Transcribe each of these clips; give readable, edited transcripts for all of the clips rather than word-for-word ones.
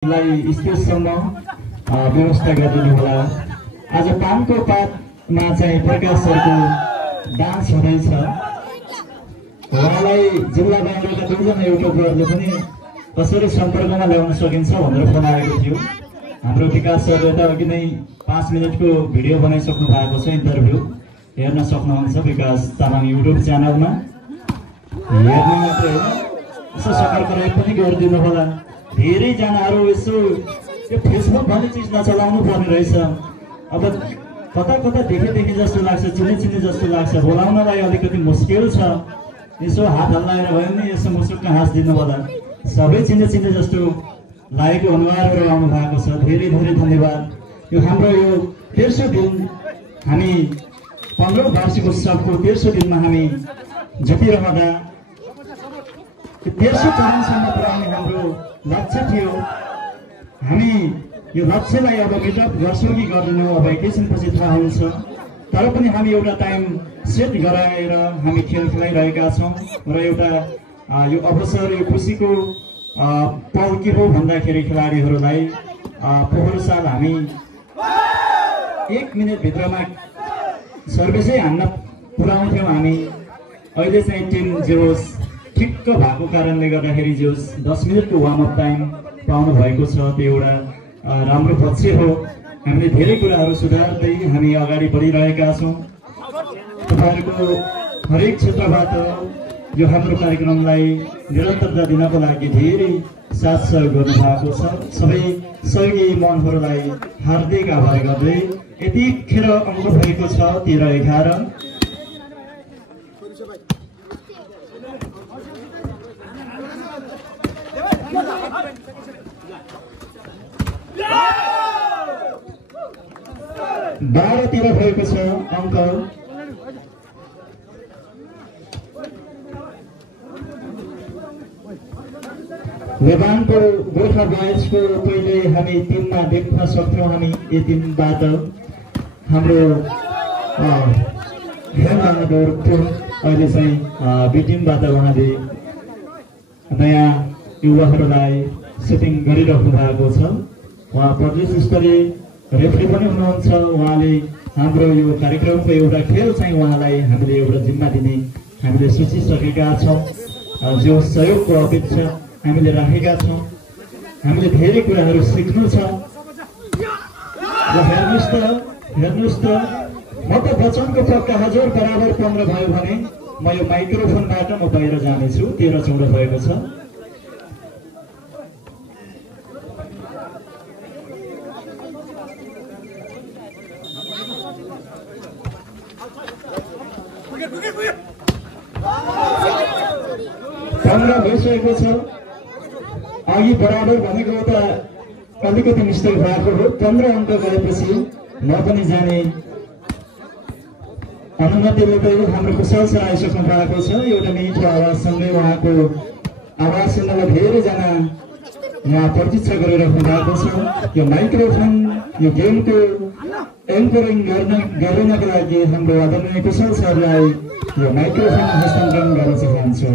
लाई स्टेजसम्म व्यवस्था गरिदिनु होला। आज पानको पातमा चाहिँ प्रकाश सरको डान्स हुँदैछ। उहाँलाई जिल्ला ब्याङ्कका दुईजना युट्युबरले पनि कसरी सम्पर्कमा ल्याउन सकिन्छ भनेर फोन आएको थियो। हाम्रो विकास सरले त अघि नै 5 मिनटको भिडियो बनाइसक्नु भएको छ, इन्टरभ्यू हेर्न सक्नुहुन्छ विकास तामाङ युट्युब च्यानलमा। हेर्नु मात्रै होइन, यसो सब्सक्राइब पनि गरिदिनु होला। धेरैजनाहरू यसो यो फेसबुक भन्ने चिज नचलाउनु पर्ने रहेछ। अब कता कता देखे जस्तो लाग्छ, चिने जस्तो लाग्छ, बोलाउनलाई अलिकति मुस्किल छ। यसो हात हल्लाएर भयो भने यसो मुसुक्क हाँसिदिनु होला। सबै चिने जस्तो लागेको अनुहारहरू आउनु भएको छ। धेरै धन्यवाद। यो हाम्रो यो तेर्सो दिन, हामी 15औं वार्षिक उत्सवको तेर्सो दिनमा हामी जुटिरहँदा तेर्सो चरणसम्म पुर्याउने हाम्रो लक्ष्य थियो। हामी यो लक्ष्यलाई अब मिटअप गर्छौँ कि गर्दैनौँ अब एकैछिनपछि थाहा हुन्छ। तर पनि हामी एउटा टाइम सेट गराएर हामी खेल खेलाइरहेका छौँ र एउटा यो अवसर, यो खुसीको पल के हो भन्दाखेरि खेलाडीहरूलाई पोहोर साल हामी 1 मिनटभित्रमा सर्भिसै हान्न पुर्याउँथ्यौँ हामी। अहिले चाहिँ टिम जोस ठिक्क भएको कारणले गर्दाखेरि जो 10 मिनटको वार्मअप टाइम पाउनु भएको छ, त्यो एउटा राम्रो पक्ष हो। हामीले धेरै कुराहरू सुधार्दै हामी अगाडि बढिरहेका छौँ। तपाईँहरूको हरेक क्षेत्रबाट यो हाम्रो कार्यक्रमलाई निरन्तरता दिनको लागि धेरै साथ सहयोग गर्नुभएको छ। सबै सहयोगी मनहरूलाई हार्दिक आभार गर्दै यतिखेर अङ्क भएको छ 13-11। बाह्रतिर भएको छ अङ्क। नेपालको गोर्खा बॉयजको पहिले हामी टिममा देख्न सक्छौँ। हामी यो टिमबाट हाम्रो हेमबहादुर पुन अहिले चाहिँ बी टिमबाट उहाँले नयाँ युवाहरूलाई सुटिङ गरिराख्नु भएको छ। उहाँ प्रदेश स्तरीय रेफ्री पनि हुनुहुन्छ। उहाँले हाम्रो यो कार्यक्रमको एउटा खेल चाहिँ उहाँलाई हामीले एउटा जिम्मा दिने हामीले सोचिसकेका छौँ। जो सहयोगको अपेक्षा हामीले राखेका छौँ। हामीले धेरै कुराहरू सिक्नु छ। र हेर्नुहोस् त म त वचनको पक्का हजुर बराबर 15 भयो भने म यो माइक्रोफोनबाट म बाहिर जानेछु। 13-14 भएको छ। भइसकेको छ। अघि बराबर भनेको त अलिकति मिस्टेक भएको हो। 15 अङ्क गएपछि म पनि जाने अनुमति लिँदै हाम्रो कुशल सर आइसक्नु भएको छ। एउटा मिठो आवाजसँगै उहाँको आवाज सुन्नलाई धेरैजना यहाँ प्रतीक्षा गरिराख्नु भएको छ। यो माइक्रोफोन यो गेमको एङ्करिङ गर्नको लागि हाम्रो आदरणीय कुशल सरलाई यो माइक्रोफोन हस्तान्तरण गर्न चाहन्छु।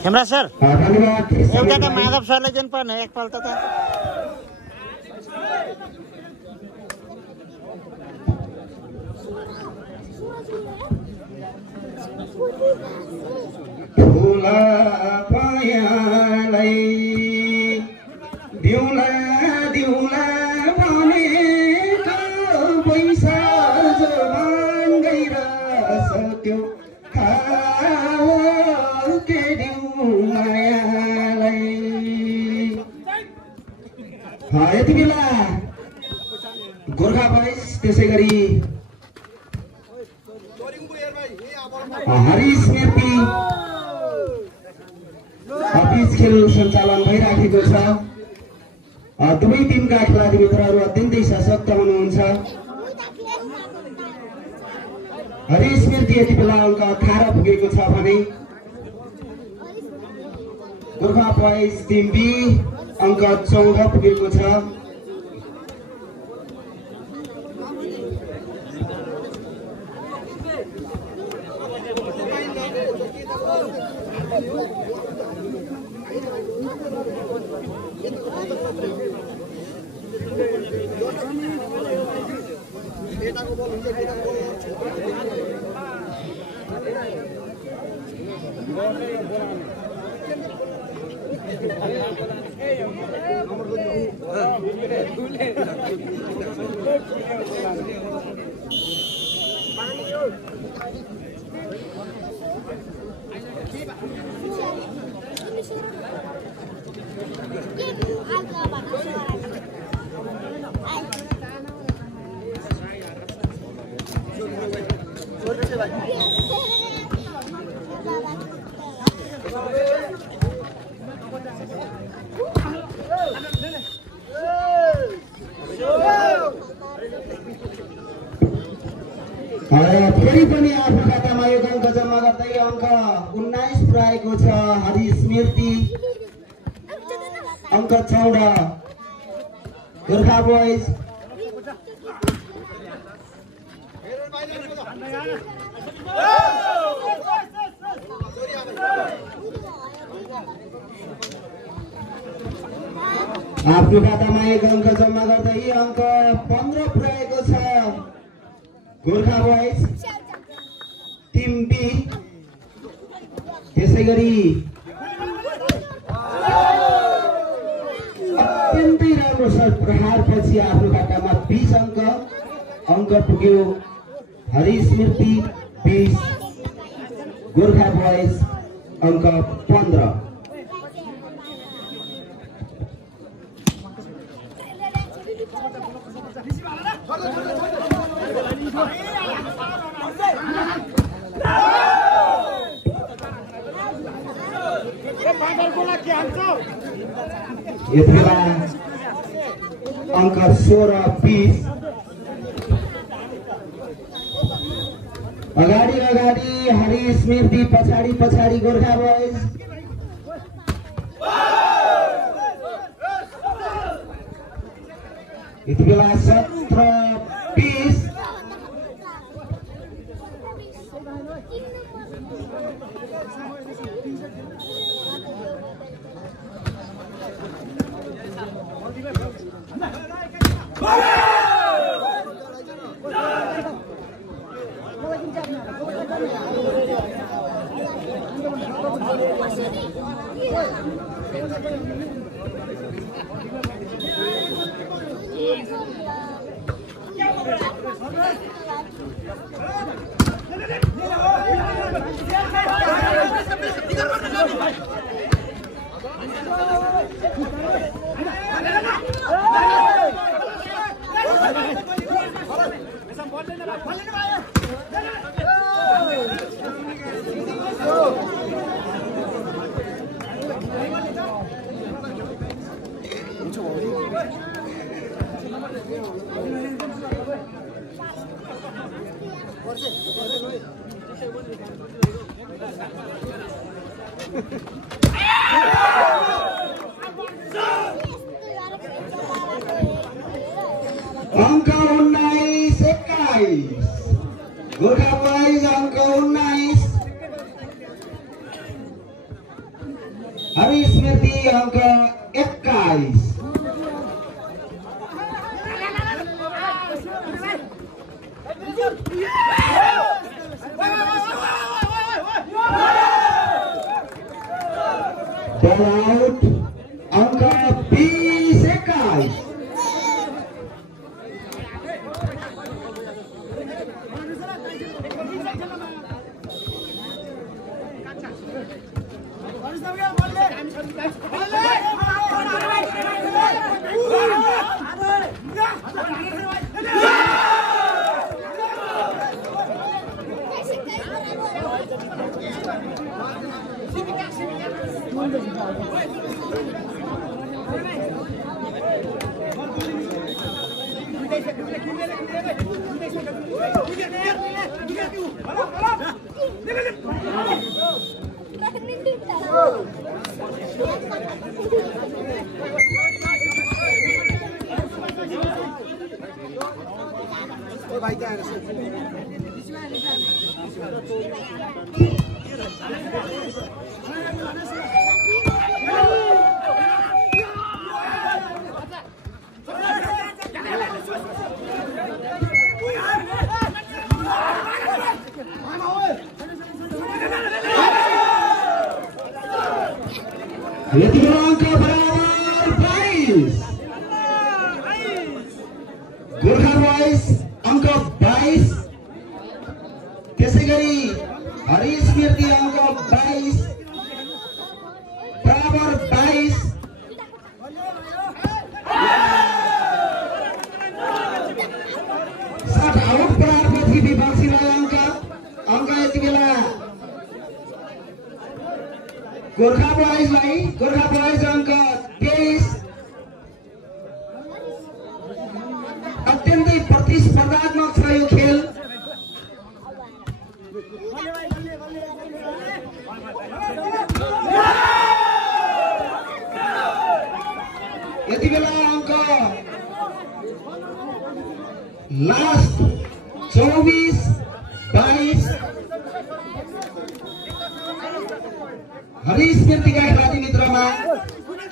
हेमराज सर, एउटा त माधव सरलाई दिनु पर्ने एकपल्ट त। ठुला पायालाई दिउला दिउला भनेको पैसा जो माग्दैन सक्यो के दिउ मायालाई। यति बेला गोर्खा बॉयज त्यसै गरी हरि स्मृति बीच खेल सञ्चालन भइराखेको छ। दुवै टिमका खेलाडी मित्रहरू अत्यन्तै सशक्त हुनुहुन्छ। हरि स्मृति यति बेला अङ्क 18 पुगेको छ भने गोर्खा बॉयज टिम बी अङ्क 14 पुगेको छ। फेरि पनि आफ्नो खातामा यो अङ्क जम्मा गर्दै अङ्क 19 पुर्याएको छ हरि स्मृति, अङ्क 14 गोर्खा बोइज। आफ्नो खातामा एक अङ्क जम्मा गर्दै अङ्क 15 पुर्याएको छ गोर्खा बोइज टिम बी। त्यसै गरी अत्यन्तै राम्रो प्रहारपछि आफ्नो खातामा 20 अङ्क पुग्यो हरि स्मृति 20, गोर्खा बोइज अङ्क 15। यति बेला अङ्क 16-20 अगाडि हरि स्मृति, पछाडि गोर्खा बोइज। यति बेला 17-20 अङ्क 19-21 गोर्खा बोइज, अङ्क 19 हरि स्मृति, अङ्क 21। बल आउट, अङ्क 20-21। यति बेला अङ्क बराबर 22 गोर्खा बोइज अङ्क 22 त्यसैगरी हरि स्मृति अङ्क 22 बराबर 22 साथ आउट प्रारपछि विपक्षीलाई अङ्क यति बेला गोर्खा बोइज अङ्क 23 अत्यन्तै प्रतिस्पर्धात्मक छ यो खेल यति बेला अङ्क लास्ट 24-22 हरि स्मृतिका खेलाडी मित्रमा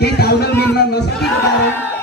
केही तालमेल मिल्न नसकेको कारण